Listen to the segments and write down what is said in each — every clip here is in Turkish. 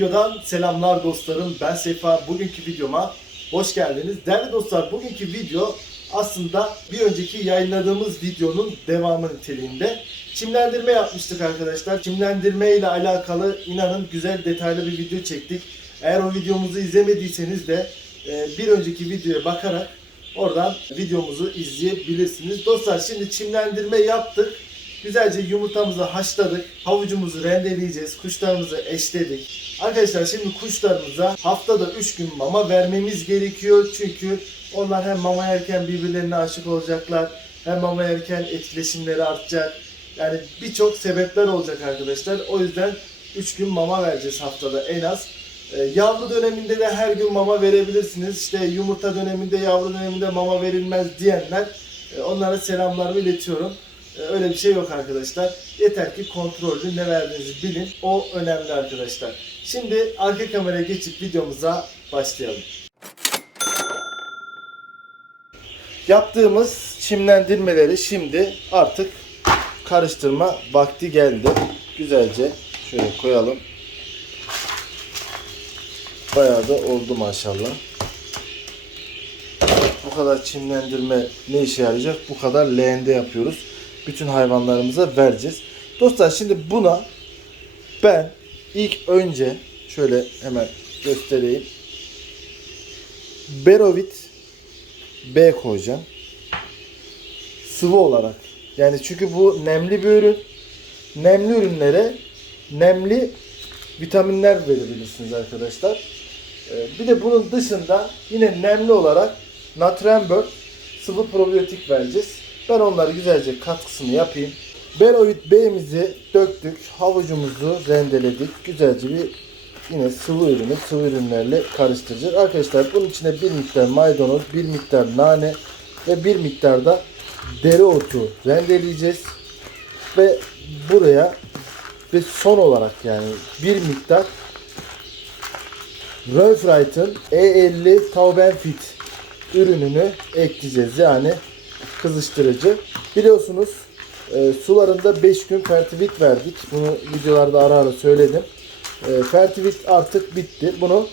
videodan selamlar dostlarım. Ben Sefa. Bugünkü videoma hoş geldiniz. Değerli dostlar bugünkü video aslında bir önceki yayınladığımız videonun devamı niteliğinde. Çimlendirme yapmıştık arkadaşlar. Çimlendirme ile alakalı inanın güzel detaylı bir video çektik. Eğer o videomuzu izlemediyseniz de e, bir önceki videoya bakarak oradan videomuzu izleyebilirsiniz. Dostlar şimdi çimlendirme yaptık. Güzelce yumurtamızı haşladık. Havucumuzu rendeleyeceğiz. Kuşlarımızı eşledik. Arkadaşlar şimdi kuşlarımıza haftada 3 gün mama vermemiz gerekiyor. Çünkü onlar hem mama yerken birbirlerine aşık olacaklar. Hem mama yerken etkileşimleri artacak. Yani birçok sebepler olacak arkadaşlar. O yüzden 3 gün mama vereceğiz haftada en az. Ee, Yavru döneminde de her gün mama verebilirsiniz. İşte yumurta döneminde, yavru döneminde mama verilmez diyenler e, onlara selamlarımı iletiyorum. E, Öyle bir şey yok arkadaşlar. Yeter ki kontrollü ne verdiğinizi bilin. O önemli arkadaşlar. Şimdi arka kameraya geçip videomuza başlayalım. Yaptığımız çimlendirmeleri şimdi artık karıştırma vakti geldi. Güzelce şöyle koyalım. Bayağı da oldu maşallah. Bu kadar çimlendirme ne işe yarayacak? Bu kadar leğende yapıyoruz. Bütün hayvanlarımıza vereceğiz. Dostlar şimdi buna ben ilk önce şöyle hemen göstereyim. Berovit B koyacağım. Sıvı olarak. Yani çünkü bu nemli bir ürün. Nemli ürünlere nemli vitaminler verebilirsiniz arkadaşlar. Ee, Bir de bunun dışında yine nemli olarak Natrenbird sıvı probiyotik vereceğiz. Ben onları güzelce katkısını yapayım. Berovit B'mizi döktük. Havucumuzu rendeledik. Güzelce bir yine sıvı ürünü sıvı ürünlerle karıştıracağız. Arkadaşlar bunun içine bir miktar maydanoz, bir miktar nane ve bir miktar da dereotu rendeleyeceğiz. Ve buraya ve son olarak yani bir miktar Röfreit'ın E50 Taubenfit ürününü ekleyeceğiz. Yani kızıştırıcı. Biliyorsunuz e, sularında 5 gün fertivit verdik. Bunu videolarda ara ara söyledim. E, fertivit artık bitti. Bunu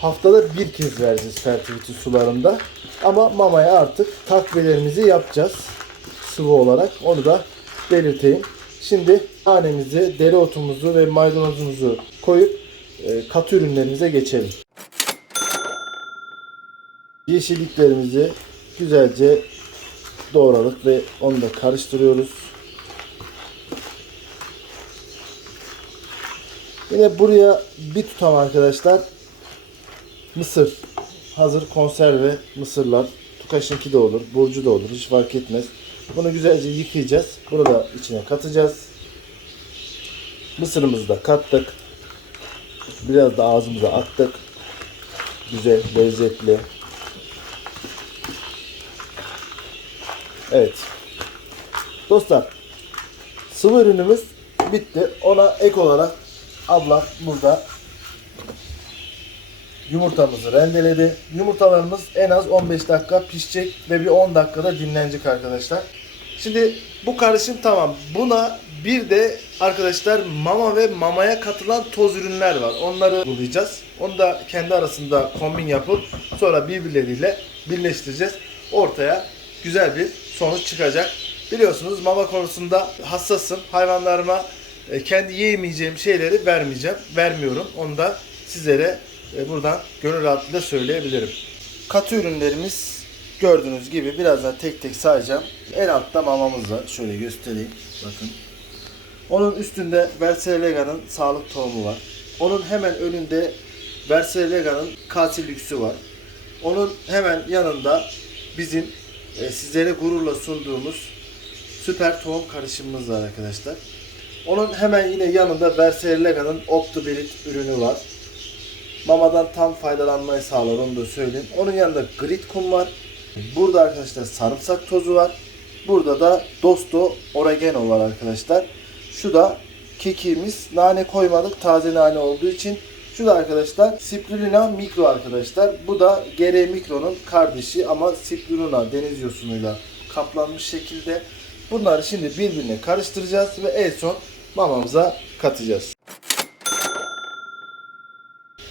haftada bir kez vereceğiz fertiviti sularında. Ama mamaya artık takviyelerimizi yapacağız. Sıvı olarak. Onu da belirteyim. Şimdi nanemizi, dereotumuzu ve maydanozumuzu koyup e, katı ürünlerimize geçelim. Yeşilliklerimizi güzelce doğradık ve onu da karıştırıyoruz. Yine buraya bir tutam arkadaşlar mısır hazır konserve mısırlar Tukaş'ınki de olur, Burcu da olur hiç fark etmez. Bunu güzelce yıkayacağız. Bunu da içine katacağız. Mısırımızı da kattık. Biraz da ağzımıza attık. Güzel, lezzetli. Evet. Dostlar, sıvı ürünümüz bitti. Ona ek olarak ablam burada yumurtamızı rendeledi. Yumurtalarımız en az 15 dakika pişecek ve bir 10 dakikada dinlenecek arkadaşlar. Şimdi bu karışım tamam. Buna bir de arkadaşlar mama ve mamaya katılan toz ürünler var. Onları bulayacağız. Onu da kendi arasında kombin yapıp sonra birbirleriyle birleştireceğiz. Ortaya güzel bir sonuç çıkacak. Biliyorsunuz mama konusunda hassasım. Hayvanlarıma e, kendi yiyemeyeceğim şeyleri vermeyeceğim. Vermiyorum. Onu da sizlere e, buradan gönül rahatlığıyla söyleyebilirim. Katı ürünlerimiz gördüğünüz gibi birazdan tek tek sayacağım. En altta mamamız var. Şöyle göstereyim. Bakın. Onun üstünde Versaillega'nın sağlık tohumu var. Onun hemen önünde Versaillega'nın Casilüksü var. Onun hemen yanında bizim sizlere gururla sunduğumuz süper tohum karışımımız var arkadaşlar. Onun hemen yine yanında Versaillega'nın Optiberit ürünü var. Mamadan tam faydalanmayı sağlar onu da söyleyeyim. Onun yanında grit kum var. Burada arkadaşlar sarımsak tozu var. Burada da Dosto Oregano var arkadaşlar. Şu da kekiğimiz. Nane koymadık taze nane olduğu için. Şu da arkadaşlar Spirulina Mikro arkadaşlar. Bu da GR Mikro'nun kardeşi ama Spirulina deniz yosunuyla kaplanmış şekilde. Bunları şimdi birbirine karıştıracağız ve en son mamamıza katacağız.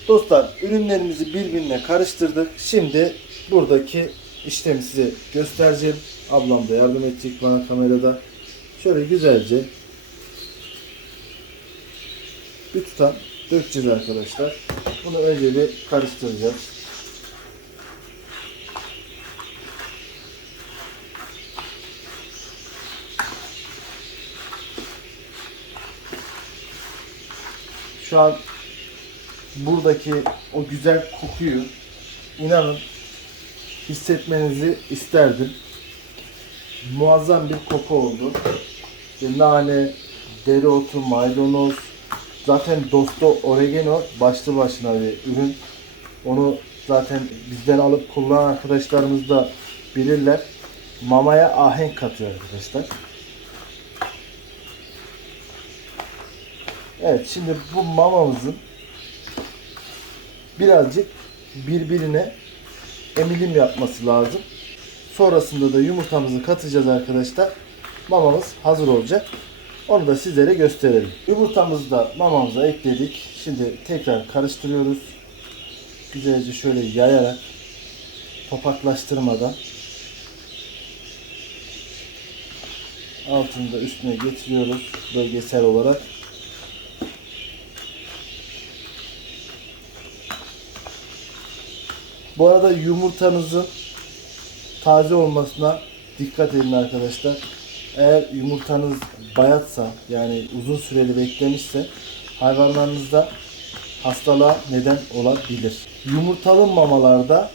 Dostlar ürünlerimizi birbirine karıştırdık. Şimdi buradaki işlemi size göstereceğim. Ablam da yardım edecek bana kamerada. Şöyle güzelce bir tutam dökeceğiz arkadaşlar. Bunu önce bir karıştıracağız. Şu an buradaki o güzel kokuyu inanın hissetmenizi isterdim. Muazzam bir koku oldu. İşte nane, dereotu, maydanoz, zaten Dosto Oregano başlı başına bir ürün. Onu zaten bizden alıp kullanan arkadaşlarımız da bilirler. Mamaya ahenk katıyor arkadaşlar. Evet şimdi bu mamamızın birazcık birbirine emilim yapması lazım. Sonrasında da yumurtamızı katacağız arkadaşlar. Mamamız hazır olacak. Onu da sizlere gösterelim. Yumurtamızı da mamamıza ekledik. Şimdi tekrar karıştırıyoruz. Güzelce şöyle yayarak topaklaştırmadan altını da üstüne getiriyoruz bölgesel olarak. Bu arada yumurtanızın taze olmasına dikkat edin arkadaşlar. Eğer yumurtanız bayatsa yani uzun süreli beklemişse hayvanlarınızda hastalığa neden olabilir. Yumurtalı mamalarda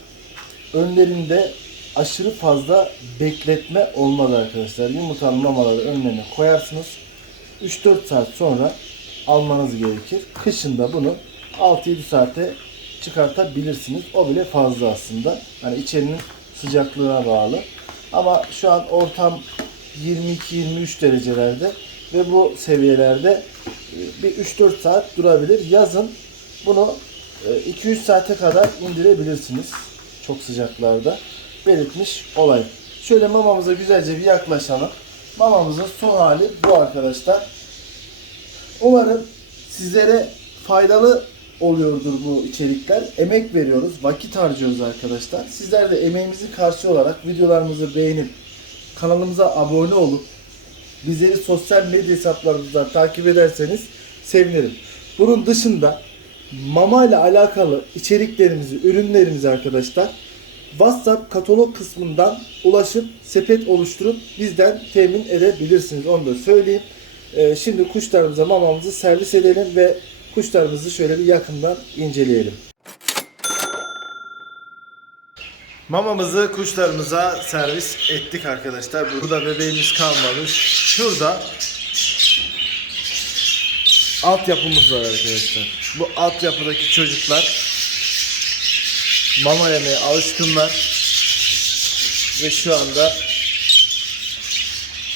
önlerinde aşırı fazla bekletme olmaz arkadaşlar. Yumurtalı mamaları önlerine koyarsınız. 3-4 saat sonra almanız gerekir. Kışında bunu 6-7 saate çıkartabilirsiniz. O bile fazla aslında. Hani içerinin sıcaklığına bağlı. Ama şu an ortam 22-23 derecelerde ve bu seviyelerde e, bir 3-4 saat durabilir. Yazın bunu 2-3 saate kadar indirebilirsiniz. Çok sıcaklarda. Belirtmiş olayım. Şöyle mamamıza güzelce bir yaklaşalım. Mamamızın son hali bu arkadaşlar. Umarım sizlere faydalı oluyordur bu içerikler. Emek veriyoruz, vakit harcıyoruz arkadaşlar. Sizler de emeğimizin karşı olarak videolarımızı beğenip kanalımıza abone olup bizleri sosyal medya hesaplarımızdan takip ederseniz sevinirim. Bunun dışında mama ile alakalı içeriklerimizi, ürünlerimizi arkadaşlar WhatsApp katalog kısmından ulaşıp sepet oluşturup bizden temin edebilirsiniz. Onu da söyleyeyim. Ee, şimdi kuşlarımıza mamamızı servis edelim ve kuşlarımızı şöyle bir yakından inceleyelim. Mamamızı kuşlarımıza servis ettik arkadaşlar. Burada bebeğimiz kalmadı. Şurada altyapımız var arkadaşlar. Bu altyapıdaki çocuklar mama yemeye alışkınlar ve şu anda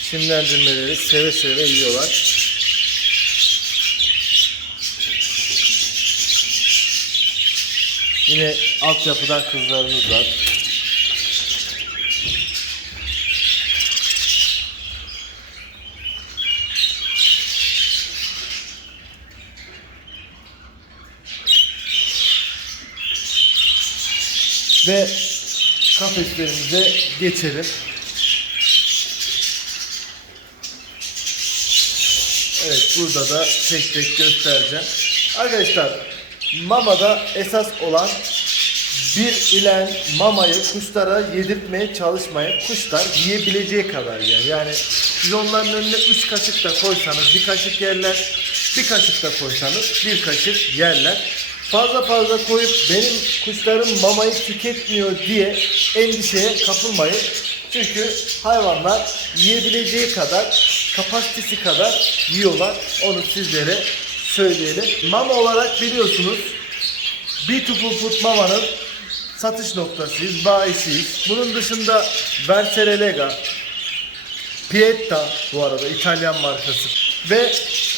çimlendirmeleri seve seve yiyorlar. Yine altyapıdan kızlarımız var. Ve kafeslerimize geçelim. Evet burada da tek tek göstereceğim. Arkadaşlar mamada esas olan bir ilen mamayı kuşlara yedirtmeye çalışmayın. Kuşlar yiyebileceği kadar yer. Yani siz onların önüne 3 kaşık da koysanız bir kaşık yerler. Bir kaşık da koysanız bir kaşık yerler. Fazla fazla koyup benim kuşlarım mamayı tüketmiyor diye endişeye kapılmayın. Çünkü hayvanlar yiyebileceği kadar, kapasitesi kadar yiyorlar. Onu sizlere söyleyelim. Mama olarak biliyorsunuz Beautiful Food Mama'nın satış noktasıyız, bayisiyiz. Bunun dışında Verserelega, Pietta bu arada İtalyan markası ve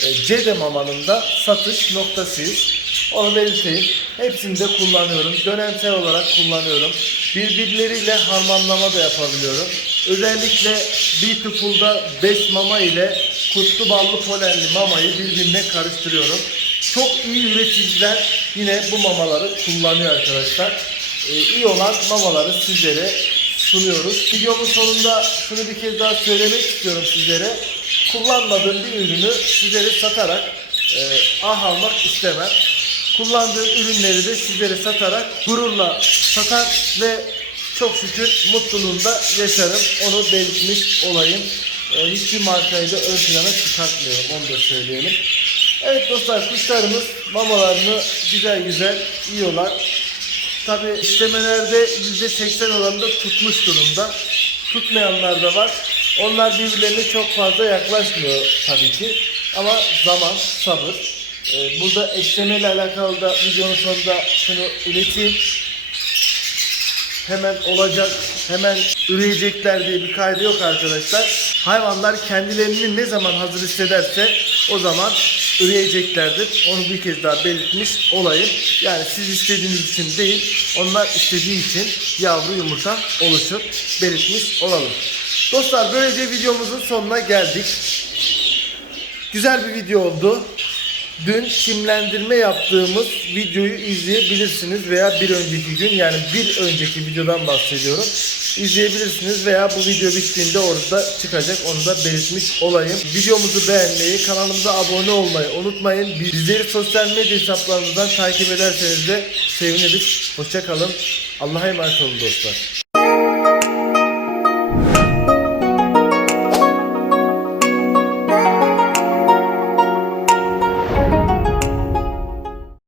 e, Cede Mama'nın da satış noktasıyız. Onu belirteyim. Hepsini de kullanıyorum. Dönemsel olarak kullanıyorum. Birbirleriyle harmanlama da yapabiliyorum. Özellikle Beautiful'da Best Mama ile kutlu ballı polenli mamayı birbirine karıştırıyorum. Çok iyi üreticiler yine bu mamaları kullanıyor arkadaşlar. Ee, iyi olan mamaları sizlere sunuyoruz. Videomun sonunda şunu bir kez daha söylemek istiyorum sizlere. Kullanmadığım bir ürünü sizlere satarak e, ah almak istemem. Kullandığım ürünleri de sizlere satarak gururla satar ve çok şükür mutluluğunda yaşarım. Onu belirtmiş olayım. E, hiçbir markayı da ön plana çıkartmıyorum. Onu da söyleyelim. Evet dostlar kuşlarımız mamalarını güzel güzel yiyorlar. Tabi işlemelerde %80 oranında tutmuş durumda. Tutmayanlar da var. Onlar birbirlerine çok fazla yaklaşmıyor tabii ki. Ama zaman, sabır. Ee, burada eşlemeyle alakalı da videonun sonunda şunu ileteyim. Hemen olacak, hemen üreyecekler diye bir kaydı yok arkadaşlar. Hayvanlar kendilerini ne zaman hazır hissederse o zaman üreyeceklerdir. Onu bir kez daha belirtmiş olayım. Yani siz istediğiniz için değil, onlar istediği için yavru yumurta oluşur. Belirtmiş olalım. Dostlar böylece videomuzun sonuna geldik. Güzel bir video oldu. Dün kimlendirme yaptığımız videoyu izleyebilirsiniz veya bir önceki gün yani bir önceki videodan bahsediyorum. İzleyebilirsiniz veya bu video bittiğinde orada çıkacak onu da belirtmiş olayım. Videomuzu beğenmeyi, kanalımıza abone olmayı unutmayın. Bizleri sosyal medya hesaplarımızdan takip ederseniz de seviniriz. Hoşçakalın. Allah'a emanet olun dostlar.